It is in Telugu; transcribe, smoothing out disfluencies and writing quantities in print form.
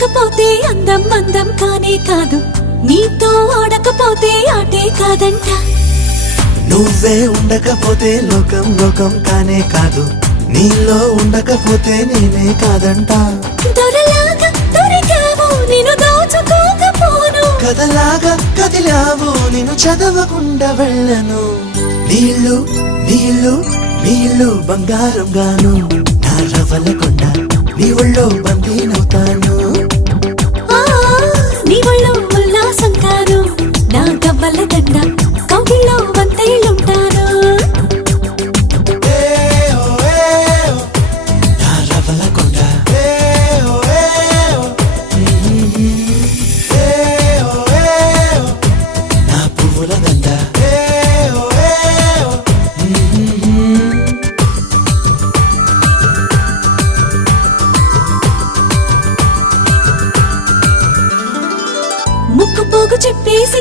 చూడకపోతే అందం అందం కానే కాదు, నీతో ఆడకపోతే ఆటే కాదంట. నువ్వే ఉండకపోతే లోకం లోకం కానే కాదు, నీలో ఉండకపోతే నేనే కాదంట. దొరలాగా దొరికావు నిన్ను దోచుకోకపోను, కథలాగా కదిలావు నిన్ను చదవకుండా వెళ్ళను. నీళ్ళు నీళ్ళు నీళ్ళు బంగారం గాను, నా రవ్వలకొండ నీ ఒళ్ళో బందీనవుతాను. నీ ఒళ్ళో ఉల్లాసం కాను, నా గవ్వల దండ కౌగిల్లో వందేళ్ళుంటాను. నా రవ్వలకొండ నా పువ్వుల దండ. ముక్కు పోగు చెప్పేసి